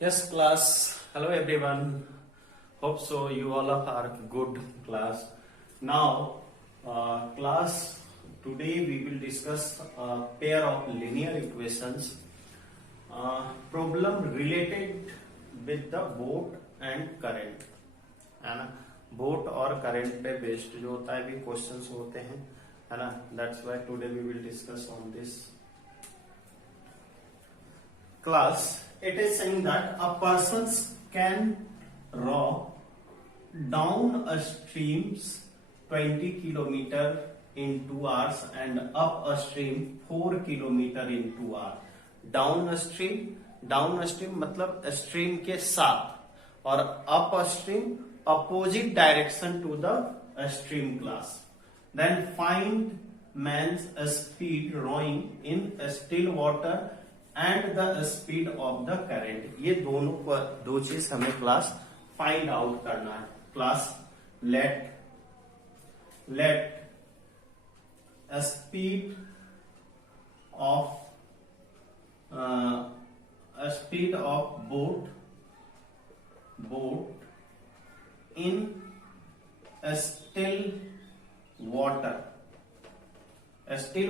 Yes, class. Hello, everyone. Hope so. You all are good, class. Now, class. Today we will discuss a pair of linear equations. Problem related with the boat and current, है ना. Boat और current पे based जो होता है भी questions होते हैं, है ना. That's why today we will discuss on this class. It is saying that a person can row down a stream 20 kilometer in 2 hours and up a stream 4 kilometer in 2 hours. Down a stream मतलब stream के साथ और up a stream opposite direction to the stream class. Then find man's speed rowing in still water and the speed of the current. ये दोनों दो चीज हमें class find out करना है. Class late speed of boat in still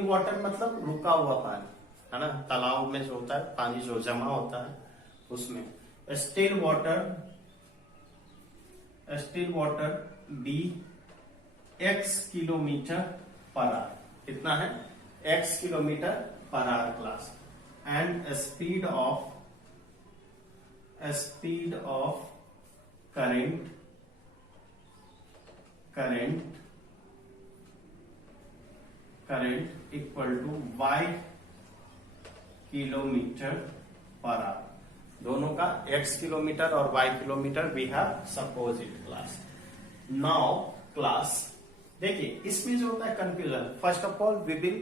water मतलब रुका हुआ पानी, है ना. तालाब में जो होता है पानी जो जमा होता है उसमें still water be x kilometre per hour. कितना है? x kilometre per hour class. And speed of current equal to y kilometre per hour. दोनों का x किलोमीटर और y kilometre we have suppose it class. Now class देखिए इसमें जो होता है confusion. First of all we will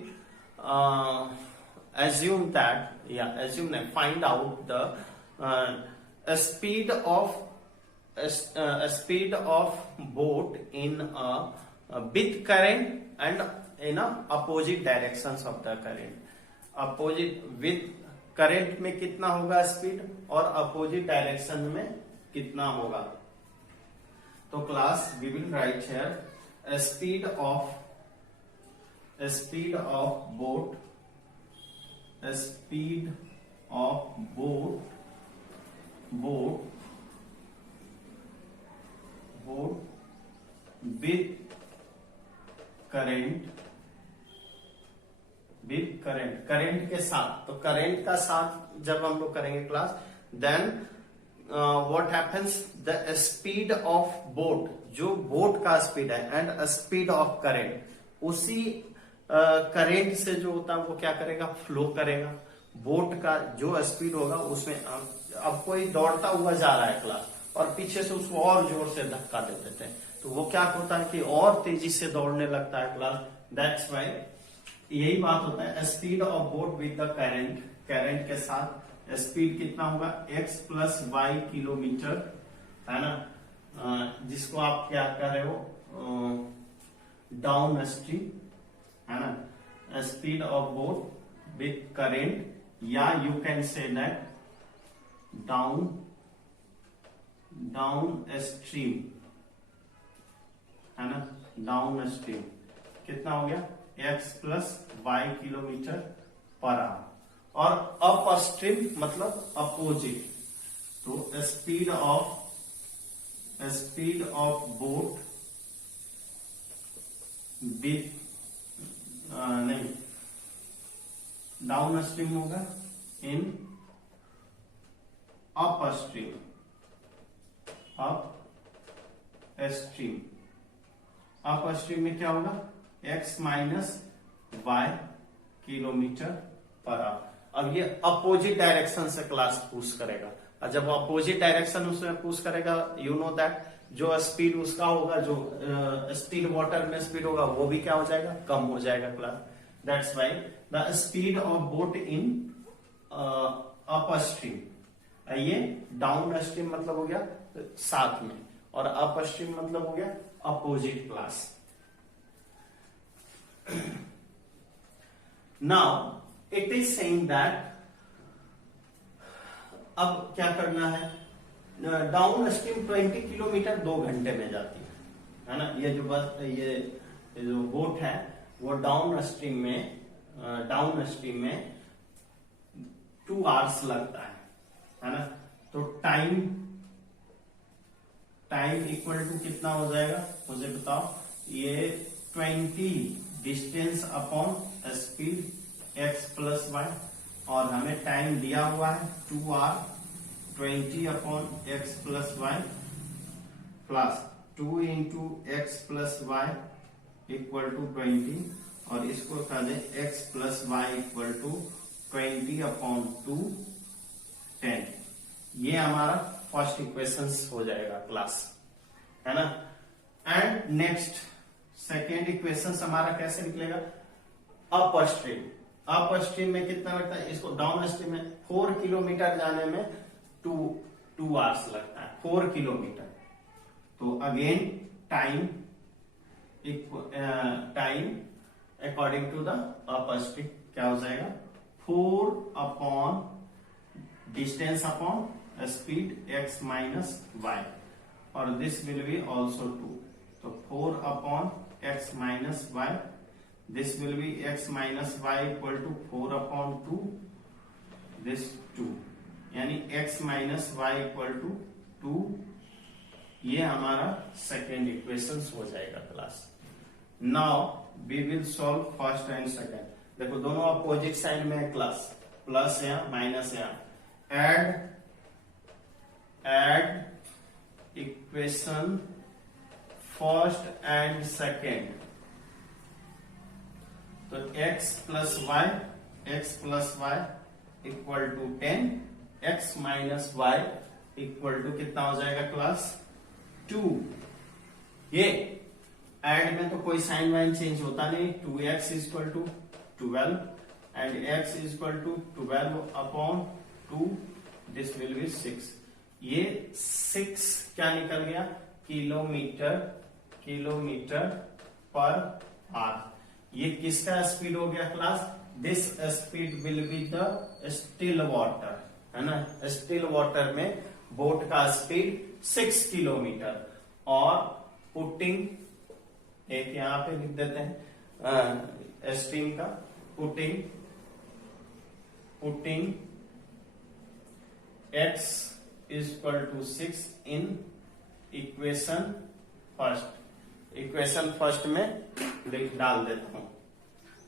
find out the speed of boat in with current and in opposite directions of the current. Opposite with current में कितना होगा speed और opposite direction में कितना होगा. तो class we will write here speed of boat with current के साथ. तो करंट का साथ जब हम लोग करेंगे class, then what happens, the speed of boat, जो बोट का स्पीड है एंड स्पीड ऑफ करंट, उसी करंट से जो होता है वो क्या करेगा, फ्लो करेगा. बोट का जो स्पीड होगा उसमें अब कोई दौड़ता हुआ जा रहा है क्लास और पीछे से उसको और जोर से धक्का दे देते हैं तो वो क्या होता है कि और तेजी से दौड़ने लगता है क्लास. दैट्स वाई यही बात होता है speed of boat with the current के साथ स्पीड कितना होगा x प्लस वाई किलोमीटर, है ना. जिसको आप क्या कर रहे हो डाउन स्ट्रीम, है ना. Speed of boat with current, या you can say that down stream, है ना. डाउन स्ट्रीम कितना हो गया x plus y kilometre per hour. और अप स्ट्रीम मतलब अपोजिट. तो स्पीड ऑफ बोट विथ नहीं, डाउन स्ट्रीम होगा इन अप स्ट्रीम में क्या होगा x minus y kilometre per hour. अब ये अपोजिट डायरेक्शन से क्लास पुश करेगा और जब अपोजिट डायरेक्शन उसमें पुश करेगा यू नो दैट जो स्पीड उसका होगा, जो स्टिल वाटर में स्पीड होगा वो भी क्या हो जाएगा, कम हो जाएगा class. That's why the speed of boat in up stream. ये डाउन स्ट्रीम मतलब हो गया साथ में और अप स्ट्रीम मतलब हो गया opposite class. Now it is saying that अब क्या करना है, डाउन स्ट्रीम 20 किलोमीटर 2 घंटे में जाती है ना। ये जो बस ये जो बोट है वो डाउन स्ट्रीम में 2 आवर्स लगता है ना। तो टाइम इक्वल टू कितना हो जाएगा मुझे बताओ। ये 20 distance upon speed x plus y, और हमें टाइम दिया हुआ है 2 hour, 20 upon x plus y plus 2 into x plus y equal to 20, और इसको कर दे x plus y equal to 20 upon 2 10। ये हमारा फर्स्ट इक्वेशन हो जाएगा क्लास, है ना। एंड नेक्स्ट सेकेंड इक्वेशन हमारा कैसे निकलेगा, अपर स्ट्रीम में कितना लगता है, इसको डाउन स्ट्रीम में 4 किलोमीटर जाने में 2 आवर्स लगता है 4 किलोमीटर। तो again time according to the upper stream क्या हो जाएगा, 4 upon distance upon speed x minus y, और दिस विल बी ऑल्सो 2। तो 4 upon x minus y, this will be x minus y equal to 4 upon 2, this 2, यानी x minus y equal to 2। ये हमारा second equation हो जाएगा class. Now we will solve first and second. देखो दोनों opposite side में है class, plus या माइनस या, add equation first and second. तो x plus y equal to 10, x minus y equal to कितना हो जाएगा क्लास 2। ये एड में तो कोई साइन वाइन चेंज होता नहीं, 2x equal to 12 and x equal to 12 upon 2, this will be 6। ये 6 क्या निकल गया, किलोमीटर पर आवर। ये किसका स्पीड हो गया class, this speed will be the still water, है ना। स्टिल वाटर में बोट का स्पीड 6 किलोमीटर, और पुटिंग एक यहां पे लिख देते हैं स्ट्रीम का, putting x equal to 6 in equation first में डाल देता हूं।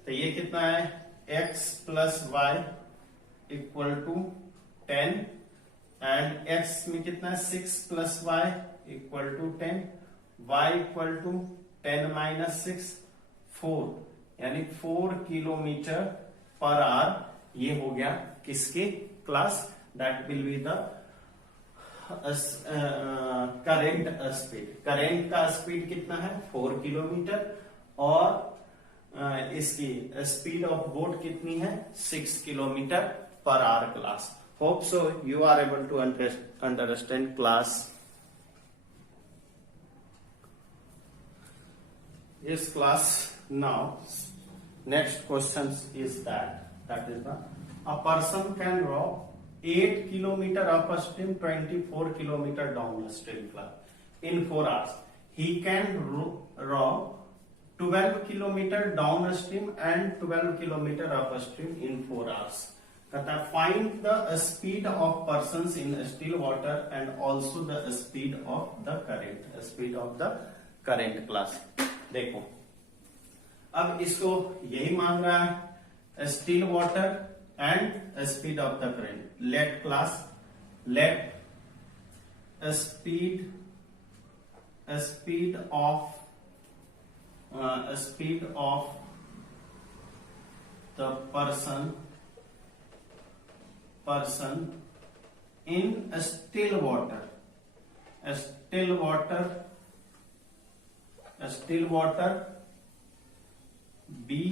तो ये कितना है, x plus y equal to 10, and x में कितना है 6 plus y equal to 10, y equal to 10 minus 6 4, यानी 4 किलोमीटर पर आवर। ये हो गया किसके class, that will be the current का स्पीड कितना है 4 किलोमीटर, और इसकी स्पीड ऑफ बोट कितनी है 6 kilometre per hour class. Hope so you are able to understand class. Yes class, now next question is that is the a person can row 8 kilometer upstream, 24 kilometer downstream class in 4 hours. He can row 12 kilometer downstream and 12 kilometer upstream in 4 hours. कहता है find the speed of persons in still water and also the speed of the current class। देखो अब इसको यही मांग रहा है, still water and speed of the current. Let speed of the person in still water be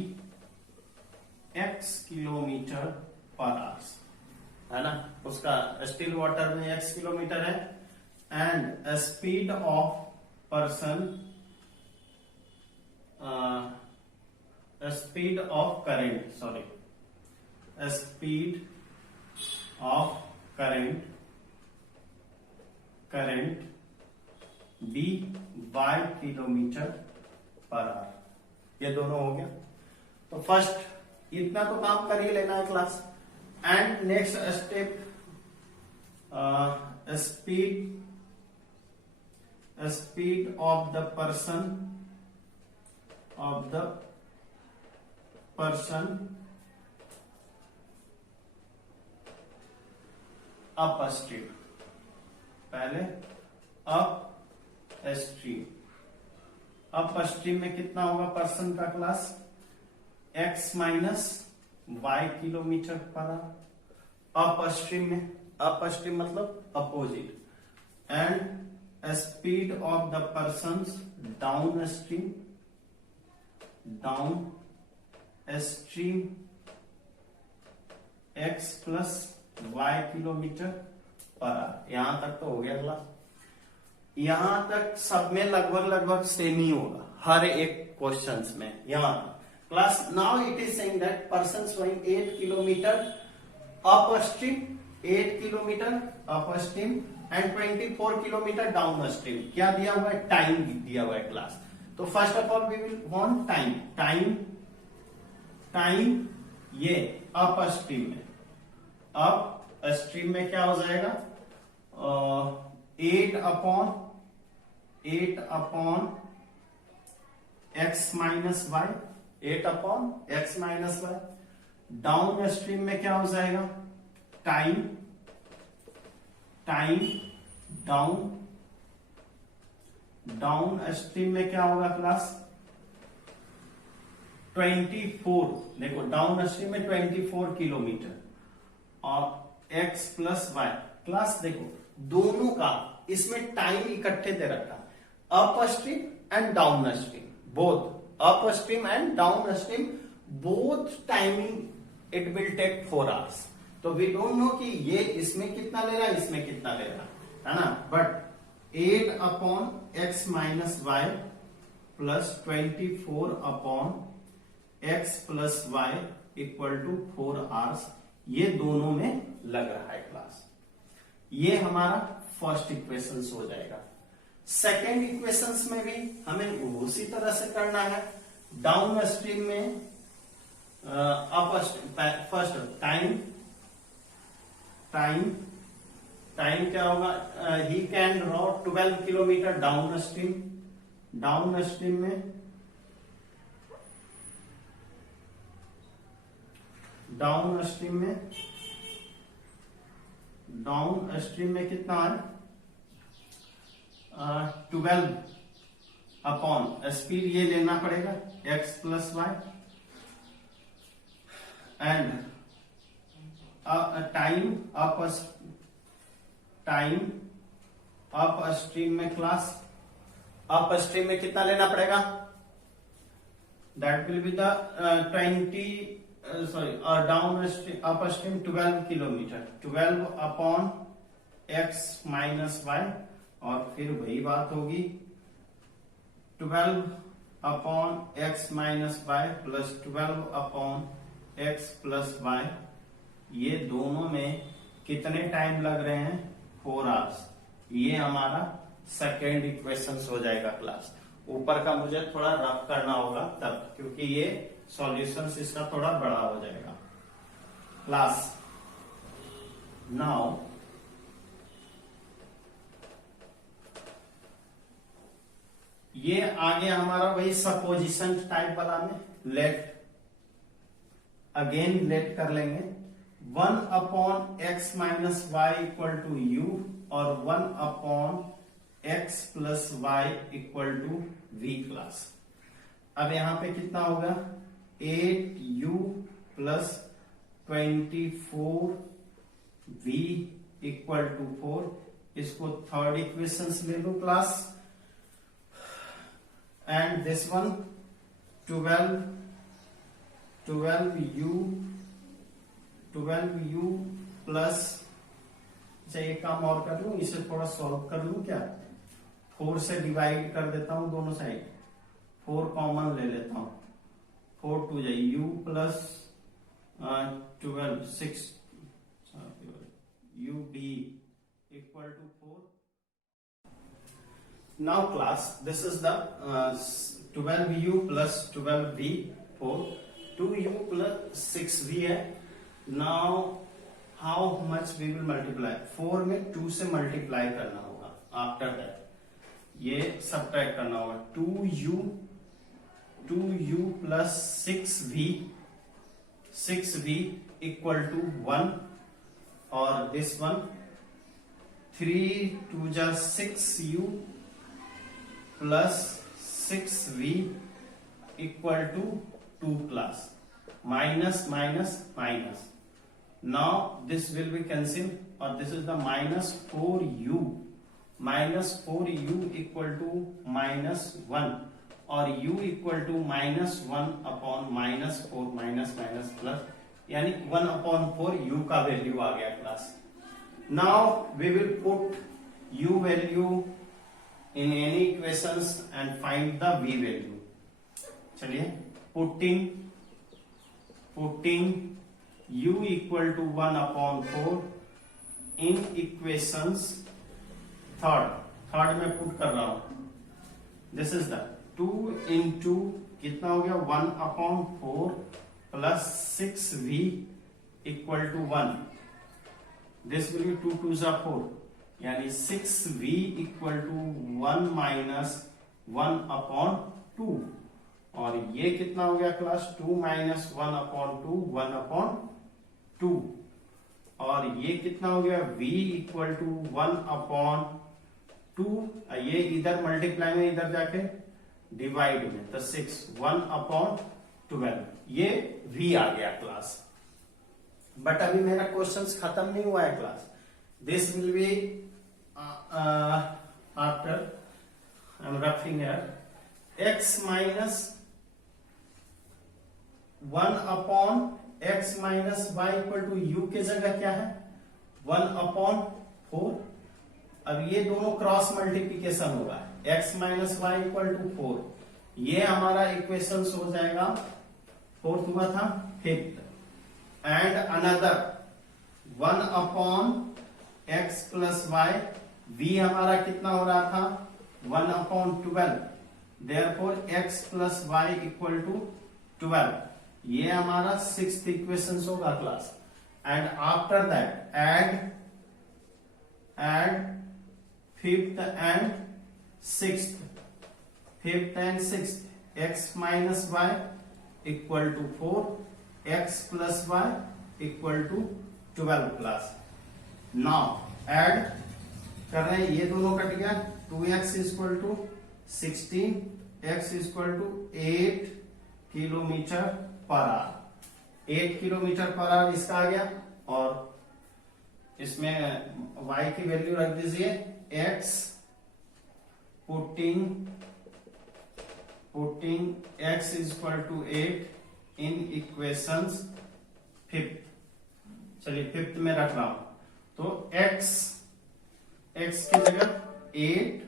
x kilometre per hours, है ना। उसका स्टिल वाटर में x किलोमीटर है, and speed of person speed of current current be y kilometre per hour, ये दोनों हो गया। तो फर्स्ट इतना तो काम कर ही लेना है class. And next step, speed of the person up stream, पहले अप स्ट्रीम में कितना होगा पर्सन का class, x minus y kilometre per hour. Up stream मतलब opposite. And speed of the person down stream x plus y kilometre per hour. यहां तक तो हो गया क्लास। यहां तक सब में लगभग सेम ही होगा हर एक क्वेश्चंस में। यहां class now it is saying that person going 8 kilometre up stream, 8 kilometre up stream and 24 kilometre down stream. क्या दिया हुआ है, टाइम दिया हुआ है क्लास। तो first of all we will want time ये अप स्ट्रीम में क्या हो जाएगा, 8 upon x minus y, 8 upon x minus y. Downstream में क्या हो जाएगा, टाइम डाउन स्ट्रीम में क्या होगा क्लास, 24। देखो डाउन स्ट्रीम में 24 किलोमीटर और x प्लस वाई। क्लास देखो दोनों का इसमें टाइम इकट्ठे दे रखा, upstream and downstream, both upstream and downstream, both timing it will take 4 hours. तो वी डोंट नो कि ये इसमें कितना ले रहा है, इसमें कितना ले रहा है ना। But 8 upon x minus y plus 24 upon x plus y equal to 4 hours, ये दोनों में लग रहा है क्लास। ये हमारा फर्स्ट इक्वेशन हो जाएगा। सेकेंड इक्वेशंस में भी हमें उसी तरह से करना है। डाउन स्ट्रीम में फर्स्ट टाइम क्या होगा, he can draw 12 kilometre down stream में डाउन स्ट्रीम में कितना है, 12 अपॉन स्पीड ये लेना पड़ेगा x plus y and time up stream में क्लास, अप स्ट्रीम में कितना लेना पड़ेगा, that will be the down upstream 12 kilometre, 12 upon x minus y. और फिर वही बात होगी 12 upon x minus y plus 12 upon x plus y. ये दोनों में कितने टाइम लग रहे हैं, 4 आवर्स। ये हमारा सेकेंड इक्वेशन हो जाएगा क्लास। ऊपर का मुझे थोड़ा रफ करना होगा तब, क्योंकि ये सॉल्यूशंस इसका थोड़ा बड़ा हो जाएगा क्लास। नाउ ये आगे हमारा वही सपोजिशन टाइप वाला में लेट कर लेंगे। 1 upon x minus y equal to u और 1 upon x plus y equal to v class. अब यहां पे कितना होगा, 8u plus 24v equal to 4। इसको थर्ड इक्वेशन ले लो class. And this one 12u plus, अच्छा एक काम और कर लूं, इसे थोड़ा सॉल्व कर लूं क्या, 4 से डिवाइड कर देता हूं दोनों साइड, 4 कॉमन ले लेता हूं, 4 टू जाए u plus 12 6 u B equal to 4. Now class, this is the 12u plus 12v 4, 2u plus 6v है. Now how much we will multiply? 4 में 2 से multiply करना होगा. After that ये subtract करना होगा. 2u plus 6v equal to 1, और this one 3 2 जा 6u plus 6v equal to 2 class. Minus minus minus. Now this will be cancelled, or this is the minus 4u. Minus 4u equal to minus 1, और u equal to minus 1 upon minus 4 minus minus plus, यानी 1 upon 4 u का value आ गया class. Now we will put u value in any equations and find the v value. चलिए, putting u equal to 1 upon 4 in equations third में put कर रहा हूं. This is the 2 into कितना हो गया 1 upon 4 plus 6v equal to 1. This will be 2 2 जा 4, यानी 6v equal to 1 minus 1 upon 2. और ये कितना हो गया क्लास 2 माइनस 1 अपॉन 2 1 अपॉन 2. और ये कितना हो गया v इक्वल टू 1 अपॉन 2. ये इधर मल्टीप्लाई में इधर जाके डिवाइड में, तो 6 1 अपॉन 12. ये v आ गया क्लास. बट अभी मेरा क्वेश्चंस खत्म नहीं हुआ है class. This will be after I am roughing here. x minus 1 upon x minus y equal to u की जगह क्या है 1 अपॉन 4. अब ये दोनों क्रॉस मल्टीप्लीकेशन होगा. x minus y equal to 4. ये हमारा इक्वेशन हो जाएगा. फोर्थ हुआ था, fifth. And another 1 upon x plus y. v हमारा कितना हो रहा था 1 upon 12. Therefore x plus y equal to 12. ये हमारा सिक्स्थ इक्वेशन होगा class. And after that add fifth and sixth. x minus y equal to 4, x plus y equal to 12 class. Now add कर रहे हैं, ये दोनों कट गया. 2x equal to 16, x equal to 8 kilometre per our. 8 kilometre per our इसका आ गया. और इसमें y की वैल्यू रख दीजिए. x putting x is equal to 8 in equations fifth. चलिए फिफ्थ में रख रहा हूं. तो x की जगह 8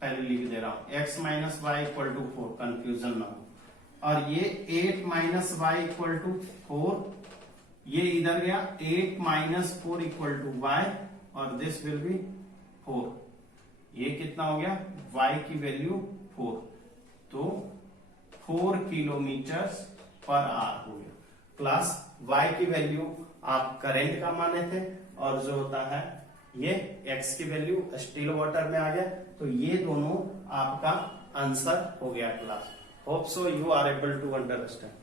पहले लिख दे रहा हूं. x minus y equal to 4, confusion ना हो. और ये 8 माइनस वाई इक्वल टू 4, ये इधर गया. 8 माइनस 4 इक्वल टू वाई, और दिस विल बी 4. ये कितना हो गया y की वैल्यू 4. तो 4 किलोमीटर पर आवर हो गया क्लास. y की वैल्यू आप करंट का माने थे, और जो होता है ये x की वैल्यू स्टिल वाटर में आ गया. तो ये दोनों आपका आंसर हो गया class. Hope so you are able to understand.